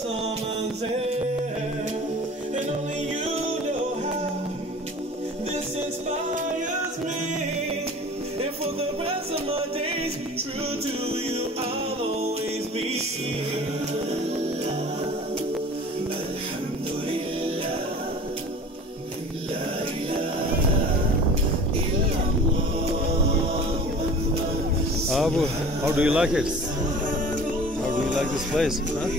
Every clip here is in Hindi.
Summer's end, and only you know how this inspires me. And for the rest of my days, true to you, I'll always be. Alhamdulillah, la ilaha illallah. Abu, how do you like it? How do you like this place? Huh?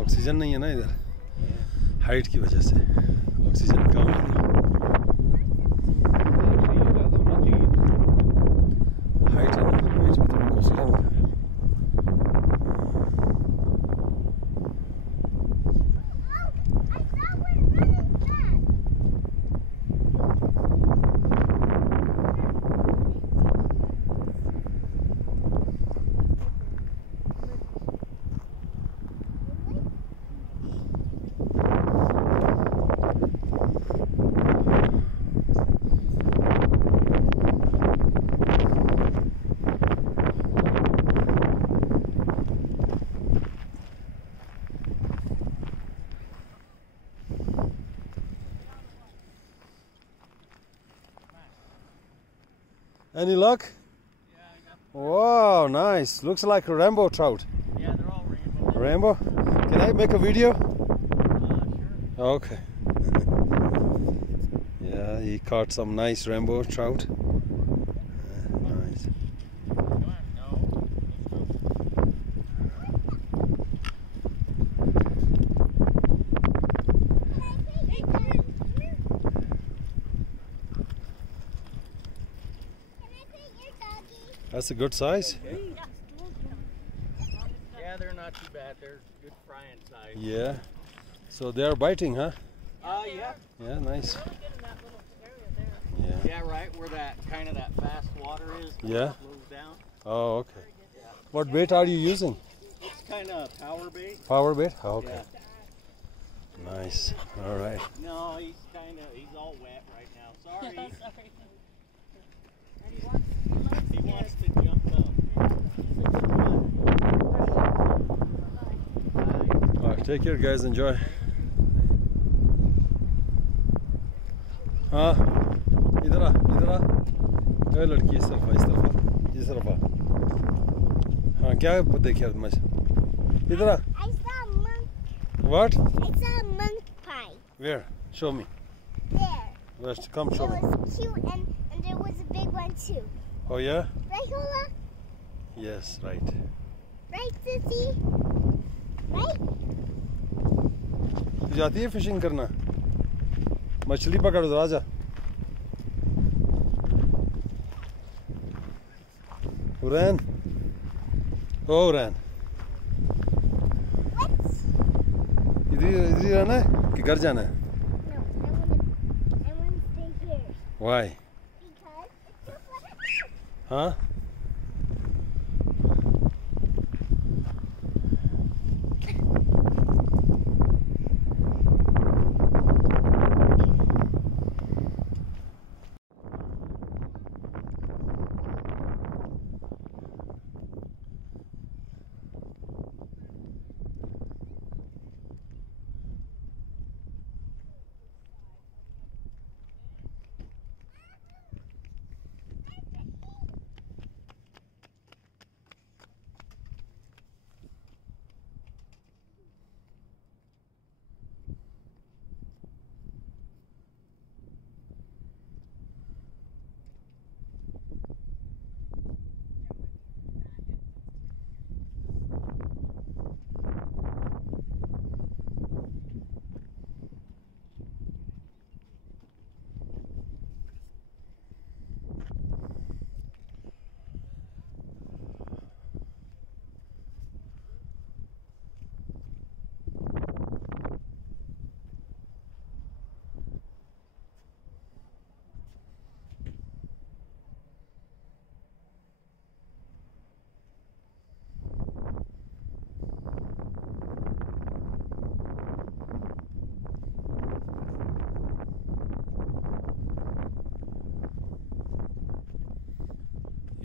Oxygen नहीं है ना इधर, हाइट की वजह से ऑक्सीजन कम है। हाइट है ना, हाइट में थोड़ा ऑक्सीजन का। Any luck? Yeah, I got. Wow, nice. Looks like a rainbow trout. Yeah, they're all rainbow. Rainbow? Can I make a video? Sure. Okay. Yeah, he caught some nice rainbow trout. Nice. Come on, no. That's a good size. Yeah, they're not too bad. They're good frying size. Yeah. So they are biting, huh? Yeah. Yeah, nice. Yeah. Yeah, right where that kind of that fast water is. Yeah. Moves down. Oh, okay. What bait are you using? It's kind of power bait. Power bait? Oh, okay. Yeah. Nice. All right. No, he's all wet right now. Sorry. Sorry. He wants to jump up. All right, take care, guys. Enjoy. हाँ, इधर आ, ए लड़की इस तरफ आ। हाँ, क्या देखिए मच? इधर आ। I saw a monk. What? I saw a monk pie. Where? Show me. There. Let's come show It me. was cute and there was a big one too. Oh yeah? Right, Hola? Yes, right. Right, Sissy? Right? तू जाती है फिशिंग करना? मछली पकड़ दो, आजा। उरैन, ओ उरैन, What? इधर ही रहना है कि घर जाना है? No, I want to stay here. Why? Because it's so fun. हाँ?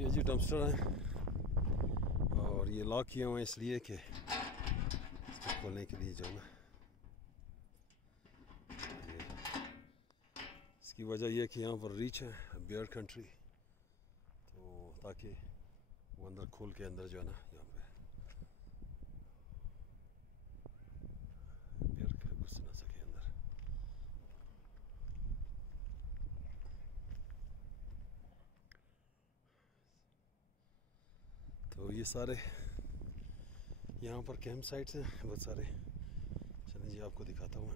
ये जी डंपस्टर है और ये लॉक किया हुआ है इसलिए कि इसको खोलने के लिए जो है ना, इसकी वजह यह कि यहाँ पर रीच है बियर कंट्री, तो ताकि वो अंदर खोल के अंदर जो है ना यहाँ पे बियर घुस ना सके अंदर। तो ये सारे यहाँ पर कैंप साइट्स हैं बहुत सारे। चलें जी आपको दिखाता हूँ।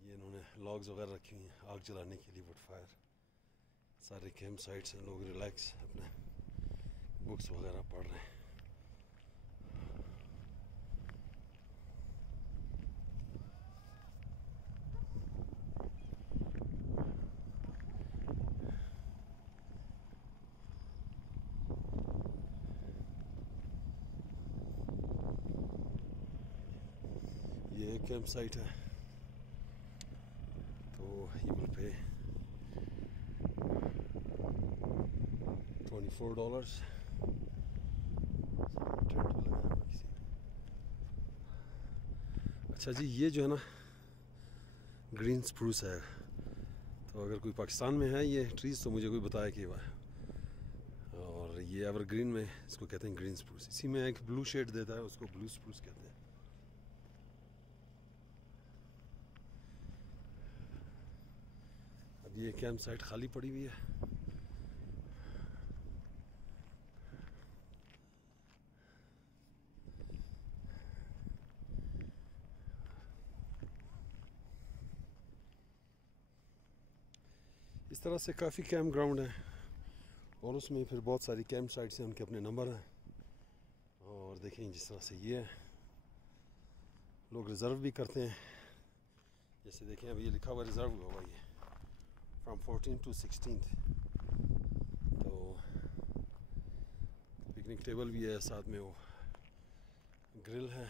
ये इन्होंने लॉग्स वगैरह रखी हुई हैं आग जलाने के लिए, वुड फायर। सारे कैंप साइट्स हैं, लोग रिलैक्स अपने बुक्स वगैरह पढ़ रहे हैं। ये कैंप साइट है, तो यू विल पे $24। अच्छा जी, ये जो है ना ग्रीन स्प्रूस है, तो अगर कोई पाकिस्तान में है ये ट्रीज तो मुझे कोई बताया कि वह है। और ये एवरग्रीन में इसको कहते हैं ग्रीन स्प्रूस। इसी में एक ब्लू शेड देता है, उसको ब्लू स्प्रूस कहते हैं। अब ये कैंप साइट खाली पड़ी हुई है। इस तरह से काफ़ी कैंप ग्राउंड है और उसमें फिर बहुत सारी कैंप साइट्स हैं, उनके अपने नंबर हैं। और देखें जिस तरह से ये है, लोग रिज़र्व भी करते हैं। जैसे देखें अभी ये लिखा हुआ रिज़र्व हुआ ये फ्रॉम 14 to 16। तो पिकनिक टेबल भी है, साथ में वो ग्रिल है।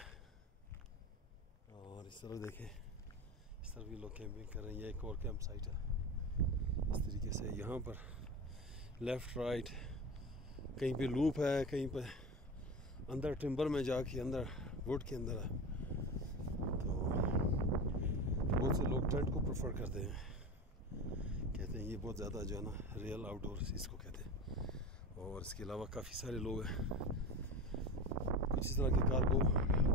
और इस तरह देखें, इस तरह भी लोग कैंपिंग कर रहे हैं। ये एक और कैंप साइट है। इस तरीके से यहाँ पर लेफ़्ट राइट कहीं पे लूप है, कहीं पे अंदर टिम्बर में जाके अंदर वुड के अंदर है। तो बहुत से लोग टेंट को प्रेफर करते हैं, कहते हैं ये बहुत ज़्यादा जो है ना रियल आउटडोर इसको कहते हैं। और इसके अलावा काफ़ी सारे लोग हैं कुछ इस तरह के कार्गो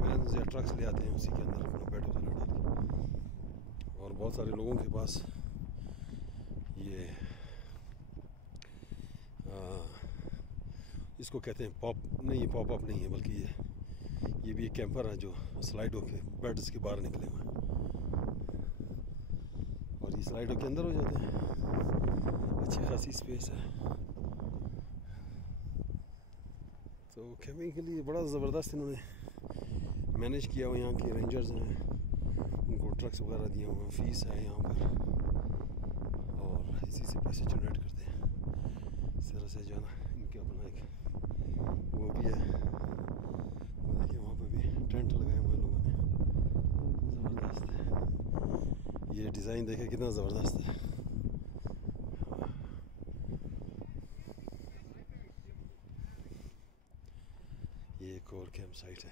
वैन्स या ट्रक्स ले आते हैं, उसी के अंदर अपना बेड वगैरह डाल के। और बहुत सारे लोगों के पास ये इसको कहते हैं पॉप नहीं, ये पॉप अप नहीं है, बल्कि ये भी एक कैंपर है जो स्लाइड होके बेड्स के बाहर निकले हुए हैं और ये स्लाइड होके अंदर हो जाते हैं। अच्छी खासी स्पेस है। तो कैंपिंग के लिए बड़ा ज़बरदस्त इन्होंने मैनेज किया हुआ। यहाँ के रेंजर्स हैं, उनको ट्रक्स वगैरह दिए हुए हैं, फीस है यहाँ पर और इसी से पैसे जनरेट करते हैं। इस तरह से जो है ना इनके अपना एक वो भी है, वो देखिए वहाँ पे भी टेंट लगाए हुए लोगों ने, ज़बरदस्त है। ये डिज़ाइन देखे कितना ज़बरदस्त है। ये एक और कैंप साइट है।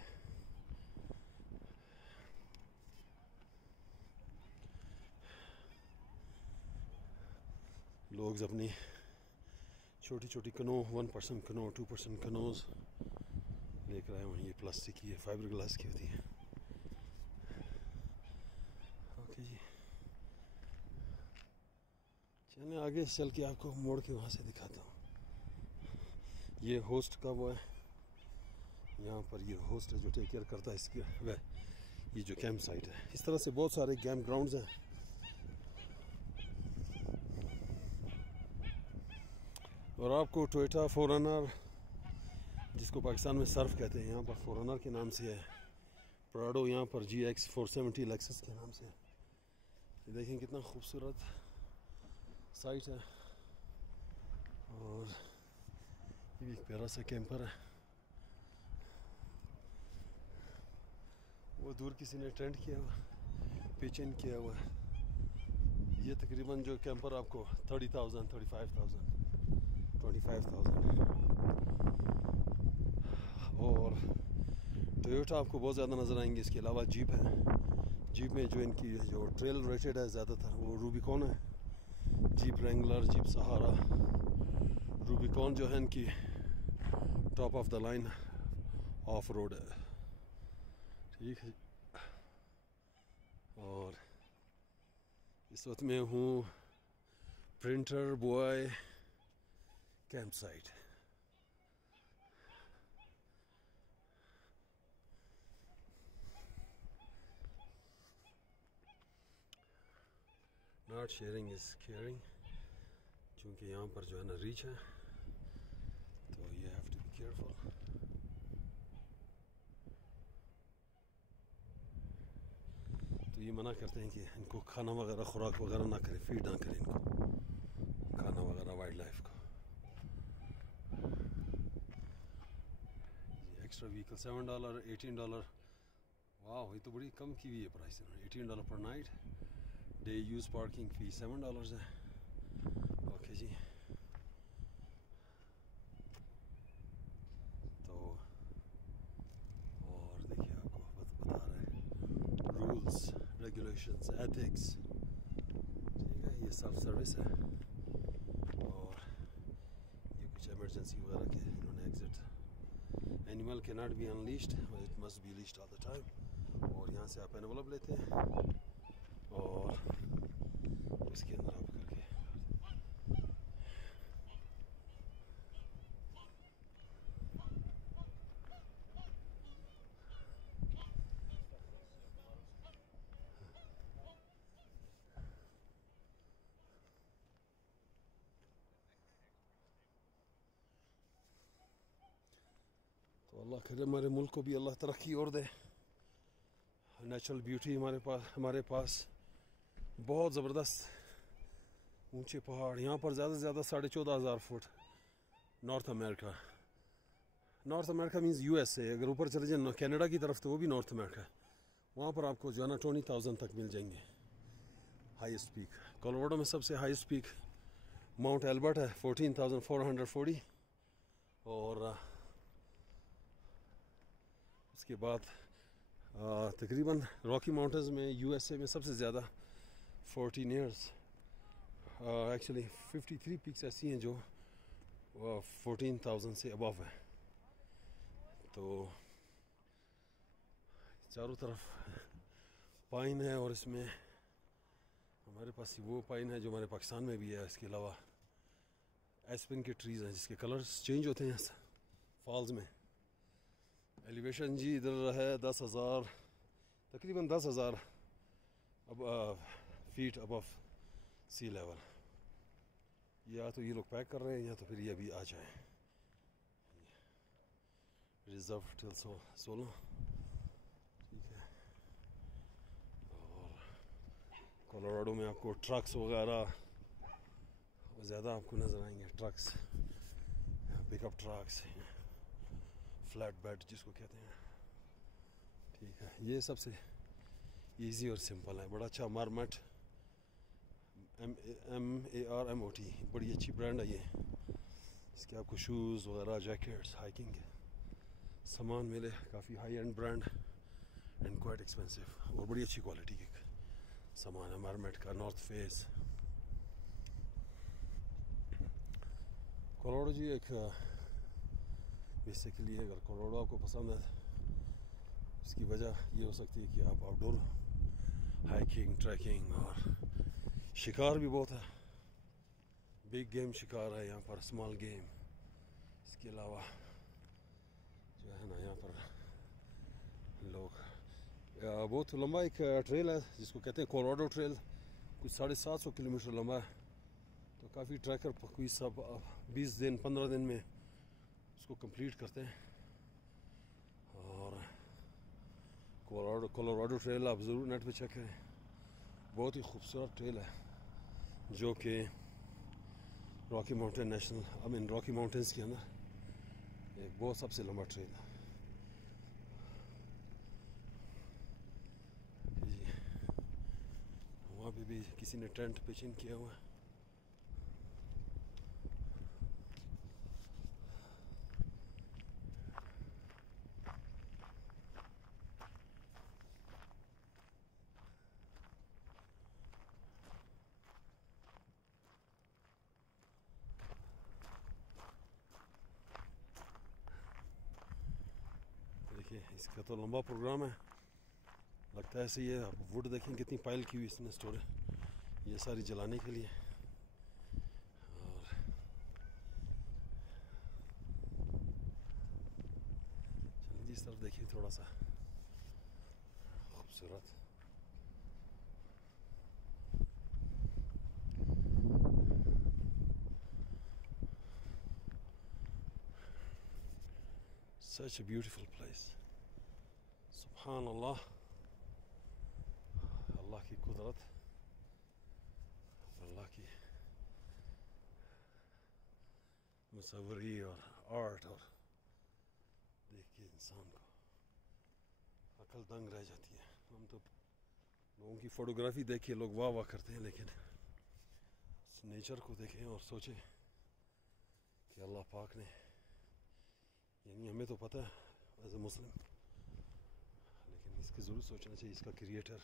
लोग अपनी छोटी छोटी कनो 1 पर्सन कनो 2 पर्सन कनोज लेकर आए हुए हैं। ये प्लास्टिक की है, फाइबर ग्लास की होती है। ओके जी, चलिए आगे चल के आपको मोड़ के वहाँ से दिखाता हूँ। ये होस्ट का वो है, यहाँ पर ये होस्ट है जो टेक केयर करता है इसकी वह ये जो कैंप साइट है। इस तरह से बहुत सारे कैंप ग्राउंड्स हैं। और आपको टोयोटा फोरनर, जिसको पाकिस्तान में सर्फ कहते हैं, यहाँ पर फोरनर के नाम से है। प्राडो यहाँ पर GX 470 लेक्सस के नाम से है। ये देखें कितना खूबसूरत साइट है। और ये भी एक प्यारा सा कैंपर है। वो दूर किसी ने टेंट किया हुआ, पिच इन किया हुआ है। ये तकरीबन जो कैंपर आपको 30,000, 35,000, 25,000 और टोयोटा आपको बहुत ज़्यादा नज़र आएंगे। इसके अलावा जीप है, जीप में जो इनकी जो ट्रेल रेटेड है ज़्यादातर वो रूबिकॉन है, Jeep Wrangler, Jeep Sahara. Rubicon जो है इनकी top of the line off road है, ठीक है। और इस वक्त मैं हूँ printer boy camp site. Not sharing is caring, क्योंकि यहाँ पर जो है ना रीच है, तो you have to be careful. तो ये मना करते हैं कि इनको खाना वगैरह, खुराक वगैरह ना करें, फीड ना करें इनको खाना वगैरह वाइल्ड लाइफ को। Extra vehicle $7, $18। वाह, ये तो बड़ी कम की हुई है प्राइस इन्होंने। $18 पर नाइट। डे यूज़ पार्किंग फ़ी $7 है। ओके जी। तो और देखिए आपको बता रहे हैं रूल्स, रेगुलेशंस, एथिक्स, ठीक है। ये सेल्फ सर्विस है और ये कुछ इमरजेंसी वगैरह के इन्होंने exit. Animal can not be unleashed, it must be leashed all the time. और यहाँ से आप एनवलप लेते हैं और उसके अंदर आप करके तो अल्लाह करे हमारे मुल्क को भी अल्लाह तरक्की और दे। नेचुरल ब्यूटी हमारे पास बहुत ज़बरदस्त ऊंचे पहाड़। यहाँ पर ज़्यादा से ज़्यादा 14,500 foot. North America means USA। अगर ऊपर चले जाए कनाडा की तरफ तो वो भी नॉर्थ अमेरिका है। वहाँ पर आपको जो है ना 20,000 तक मिल जाएंगे हाईएस्ट पीक। कोलोराडो में सबसे हाईएस्ट पीक माउंट एल्बर्ट है 14,440। और उसके बाद तकरीबन रॉकी माउंटेन्स में USA में सबसे ज़्यादा 14 ईयर्स एक्चुअली 53 पीक्स ऐसी हैं जो 14,000 से अबव है। तो चारों तरफ पाइन है और इसमें हमारे पास वो पाइन है जो हमारे पाकिस्तान में भी है। इसके अलावा एस्पेन के ट्रीज़ हैं जिसके कलर्स चेंज होते हैं फॉल्स में। एलिवेशन जी इधर है 10,000, तकरीबन 10,000 फीट अबव सी लेवल। या तो ये लोग पैक कर रहे हैं या तो फिर ये अभी आ जाएं। रिजर्व टिल 16, ठीक है। और कोलोराडो में आपको ट्रक्स वगैरह ज़्यादा आपको नज़र आएंगे। Trucks, pickup trucks, flat bed जिसको कहते हैं, ठीक है। ये सबसे इजी और सिंपल है। बड़ा अच्छा मारमेट MARMOT बड़ी अच्छी ब्रांड है ये। इसके आपको शूज़ वगैरह, जैकेट्स, हाइकिंग के सामान मिले। काफ़ी high and brand and quite expensive और बड़ी अच्छी क्वालिटी के सामान है मारमेट का। नॉर्थ फेस कोलोराडो जी एक बेसिकली अगर कोलोराडो आपको पसंद है इसकी वजह ये हो सकती है कि आप आउटडोर हाइकिंग, ट्रैकिंग और शिकार भी बहुत है। बिग गेम शिकार है यहाँ पर, स्मॉल गेम। इसके अलावा जो है ना यहाँ पर लोग बहुत लंबा एक ट्रेल है जिसको कहते हैं कोलोराडो ट्रेल। कुछ 750 किलोमीटर लंबा है। तो काफ़ी ट्रैकर कोई सब 20 दिन 15 दिन में उसको कंप्लीट करते हैं। और कोलोराडो ट्रेल आप ज़रूर नेट पे चेक करें। बहुत ही खूबसूरत ट्रेल है जो कि रॉकी माउंटेन्स के अंदर एक बहुत सबसे लंबा ट्रेल है जी। वहाँ पे भी किसी ने टेंट पिचिंग किया हुआ है। देखिए इसका तो लंबा प्रोग्राम है, लगता है ऐसे ये। आप वुड देखें कितनी पाइल की हुई इसने स्टोर है, ये सारी जलाने के लिए। और चलिए इस तरफ देखिए, थोड़ा सा खूबसूरत। Such a beautiful place. सुभान अल्लाह, अल्लाह की कुदरत, अल्लाह की मुसव्वरी और आर्ट, और देख के इंसान को अकल दंग रह जाती है। हम तो लोगों की फ़ोटोग्राफी देख के लोग वाह वाह करते हैं, लेकिन इस नेचर को देखें और सोचें कि अल्लाह पाक ने, यानी हमें तो पता है एज ए मुस्लिम, लेकिन इसकी ज़रूर सोचना चाहिए इसका क्रिएटर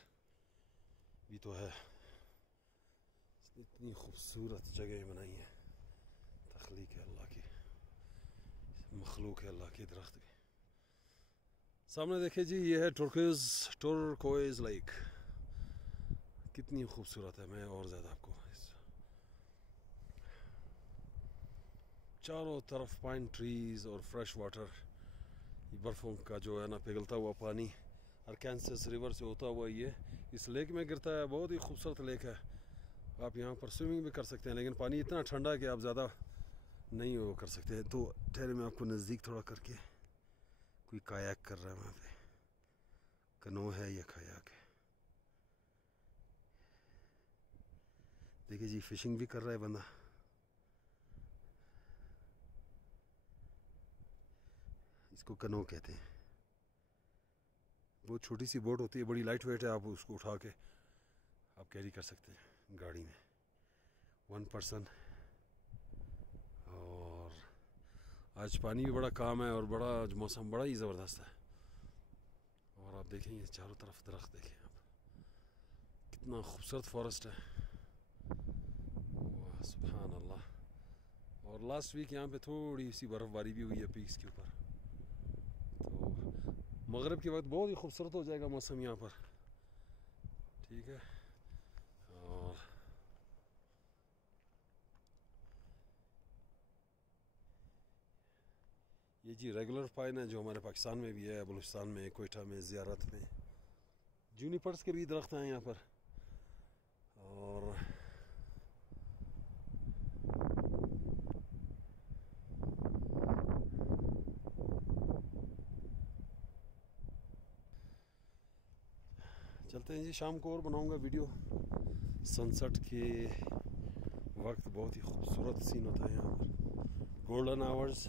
भी तो है। इतनी खूबसूरत जगह बनाई है, तख्लीक है अल्लाह की, मखलूक है अल्लाह की। दरख्त भी सामने देखिए जी, ये है टर्कोइज लेक, कितनी खूबसूरत है। मैं और ज़्यादा आपको चारों तरफ पाइन ट्रीज और फ्रेश वाटर, बर्फ़ों का जो है ना पिघलता हुआ पानी अरकानसास रिवर से होता हुआ ये इस लेक में गिरता है। बहुत ही खूबसूरत लेक है, आप यहाँ पर स्विमिंग भी कर सकते हैं, लेकिन पानी इतना ठंडा है कि आप ज़्यादा नहीं वो कर सकते। तो ठहरे मैं आपको नज़दीक थोड़ा करके, कोई कायाक कर रहा है वहाँ पे, कनो है या कायाक है। देखिए जी, फिशिंग भी कर रहा है बंदा। इसको कनो कहते हैं। बहुत छोटी सी बोट होती है, बड़ी लाइट वेट है, आप उसको उठा के आप कैरी कर सकते हैं गाड़ी में, 1 पर्सन। और आज पानी भी बड़ा काम है और बड़ा मौसम बड़ा ही ज़बरदस्त है। और आप देखेंगे चारों तरफ दरख्त, देखें आप कितना खूबसूरत फॉरेस्ट है, वाह सुभान अल्लाह। और लास्ट वीक यहाँ पे थोड़ी सी बर्फ़बारी भी हुई है पीक्स के ऊपर, तो मगरिब के वक्त बहुत ही खूबसूरत हो जाएगा मौसम यहाँ पर, ठीक है। और ये जी रेगुलर पाइन है जो हमारे पाकिस्तान में भी है, बलूचिस्तान में, कोयटा में, ज़ियारत में। जूनिपर्स के भी दरख्त हैं यहाँ पर। और चलते हैं जी, शाम को और बनाऊंगा वीडियो। सनसेट के वक्त बहुत ही खूबसूरत सीन होता है यहाँ पर, गोल्डन आवर्स।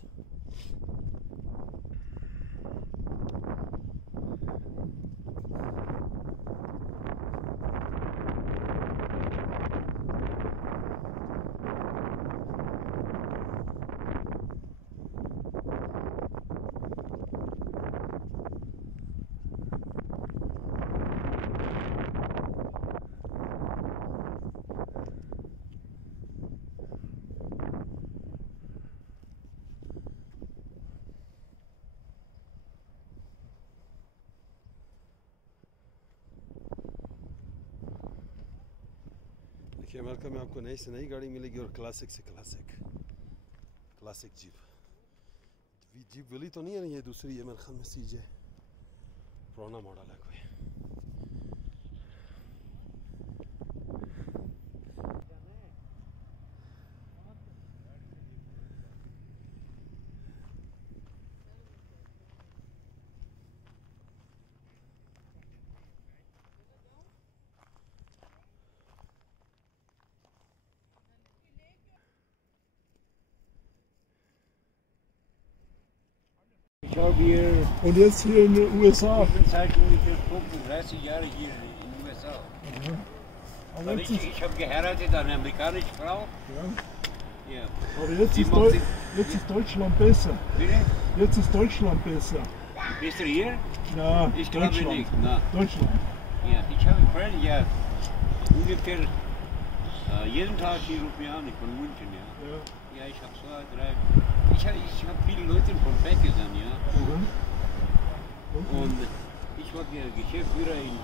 अमेरिका में आपको नई से नई गाड़ी मिलेगी और क्लासिक से क्लासिक जीप वाली तो नहीं है, ये दूसरी है मेरे ख्याल में, सीजे पुराना मॉडल है कोई। glaube hier. Und jetzt hier in den USA. Ich bin seit ungefähr 35 Jahren hier in den USA. Aha. Aber Weil jetzt ich, ist, ich habe geheiratet, eine amerikanische Frau. ja, Ja. aber jetzt Die ist, macht jetzt ist Deutschland besser. Bitte? Jetzt ist Deutschland besser. Bist du hier? Ja, Ich glaube Deutschland. nicht. Na, Deutschland. ja. Ich habe Freunde, ja, ungefähr jeden Tag hier ruft mir an, von München, ja. Ja. Ja, ich habe 2, 3. Ich hab viele Leute von Pakistan, ja. Mhm. Okay. Und ich war der Geschäftsführer in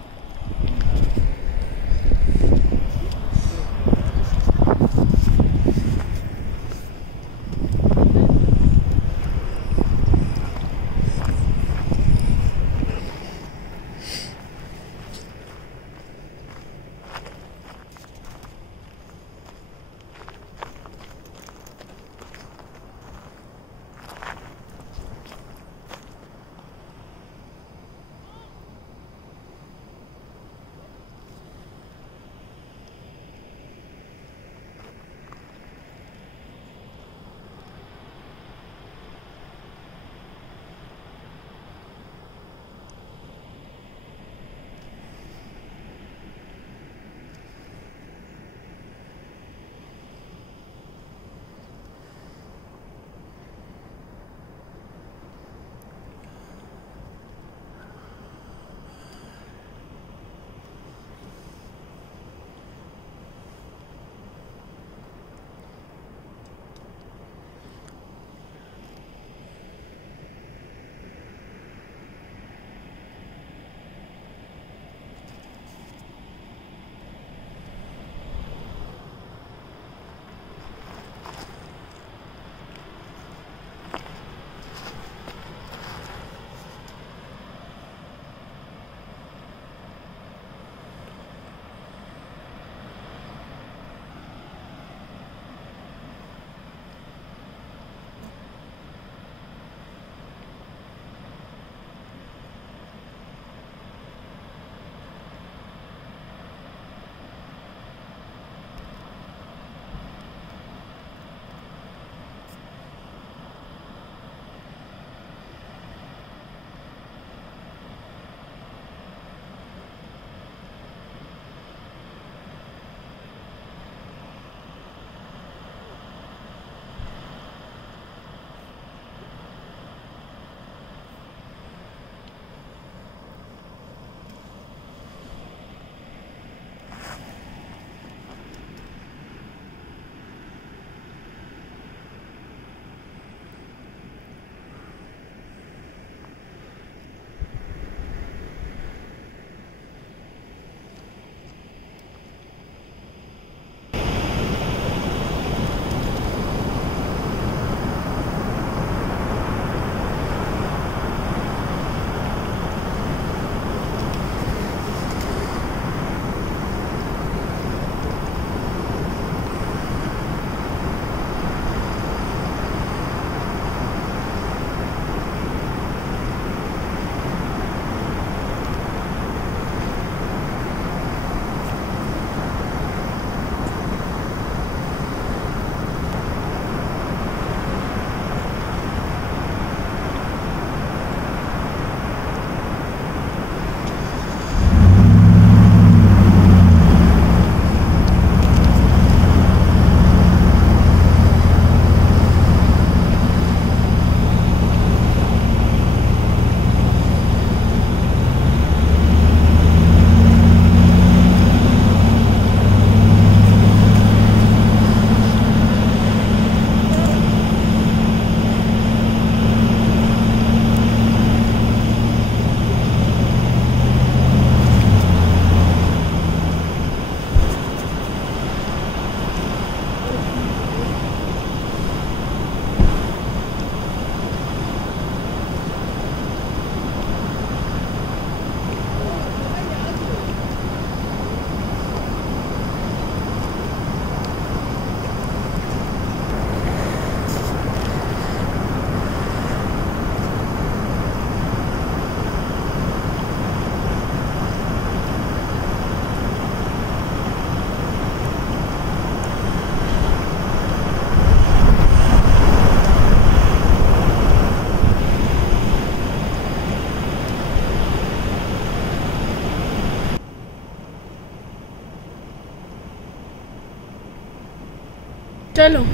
चलो